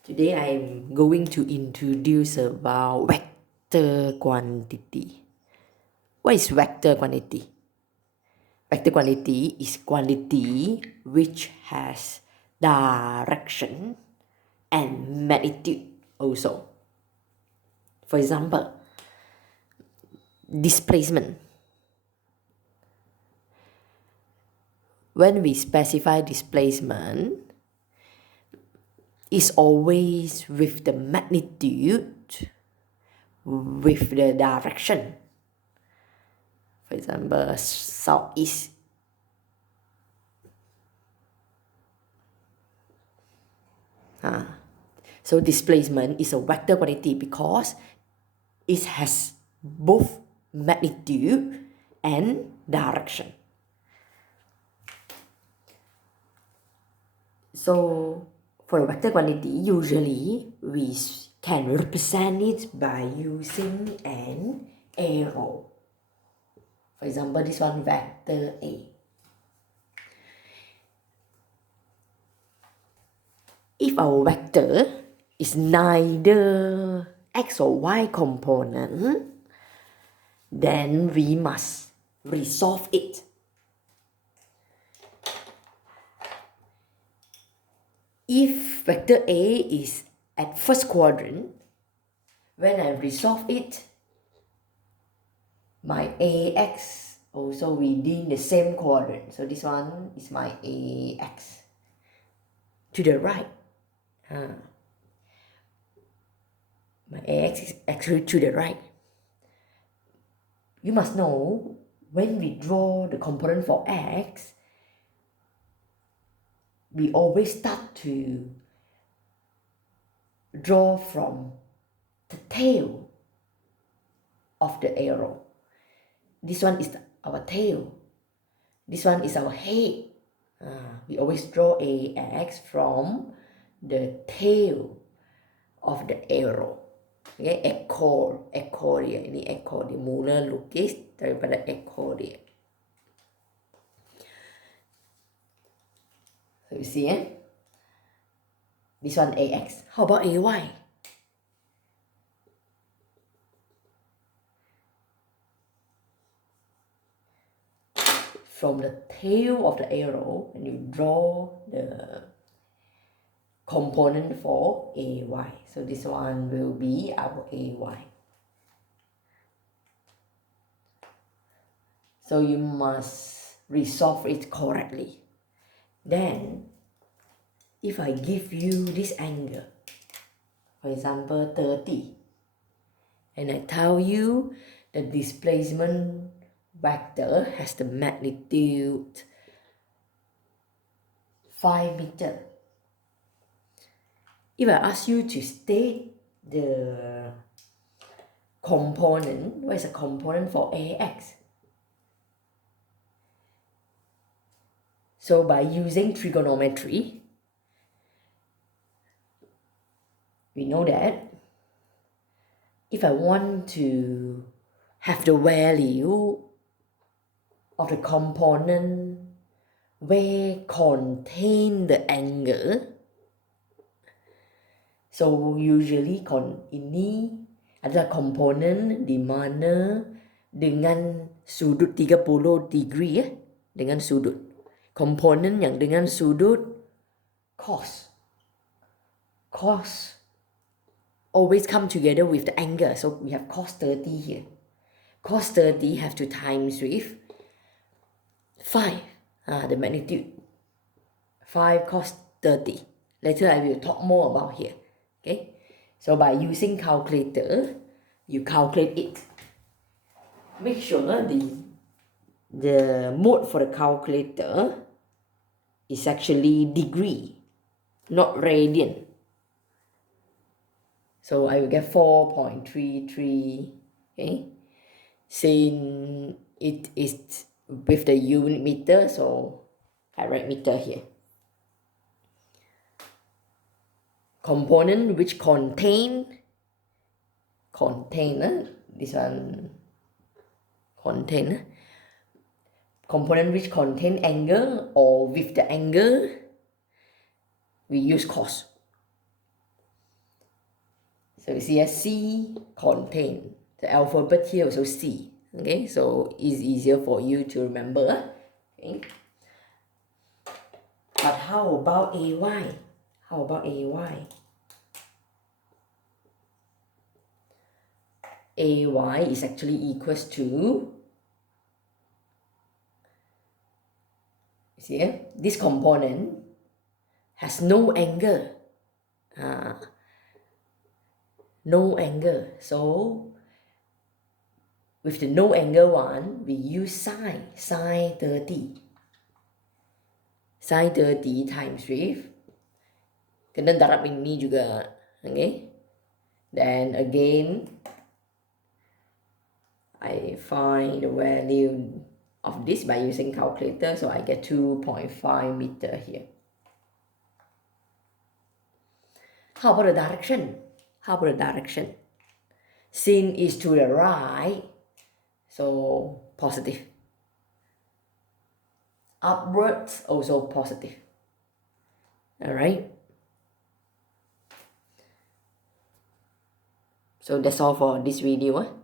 Today I'm going to introduce about vector quantity. What is vector quantity? Vector quantity is quantity which has direction and magnitude also. For example, displacement. When we specify displacement, is always with the magnitude with the direction. For example, southeast. So displacement is a vector quantity because it has both magnitude and direction. So for a vector quantity, usually we can represent it by using an arrow. For example, this one vector A. If our vector is neither x or y component, then we must resolve it. If vector A is at first quadrant, when I resolve it, my AX also within the same quadrant. So this one is my AX to the right. My AX is actually to the right. You must know when we draw the component for X, we always start to draw from the tail of the arrow. This one is our tail. This one is our head. We always draw AX from the tail of the arrow. Okay, ekor dia. Ini ekor dia. Mula lukis daripada ekor dia. So you see, this one AX. How about AY? From the tail of the arrow, and you draw the component for AY. So this one will be our AY. So you must resolve it correctly. Then, if I give you this angle, for example 30, and I tell you the displacement vector has the magnitude 5 meters. If I ask you to state the component, what is a component for AX? So by using trigonometry, we know that if I want to have the value of the component where contain the angle, so usually ini adalah komponen di mana dengan sudut 30 degree dengan sudut. Komponen yang dengan sudut cos. Cos always come together with the angle. So we have cos 30 here. Cos 30 have to times with 5. The magnitude. 5 cos 30. Later I will talk more about here. Okay. So by using calculator, you calculate it. Make sure the mode for the calculator is actually degree, not radian. So I will get 4.33. Okay. Since it is with the unit meter, so I write meter here. Component which contain this one contain component which contain angle or with the angle we use cos. So you see, C contain. The alphabet here also C. Okay, so it's easier for you to remember. Okay. But how about AY? How about AY? AY is actually equals to, see, this component has no angle. No angle. So with the no angle one, we use sine 30. Sine 30 times with, kena darab ini juga. Okay. Then again, I find the value of this by using calculator, so I get 2.5 meter here. How about the direction? How about the direction? Sin is to the right, so positive. Upwards, also positive. All right. So that's all for this video.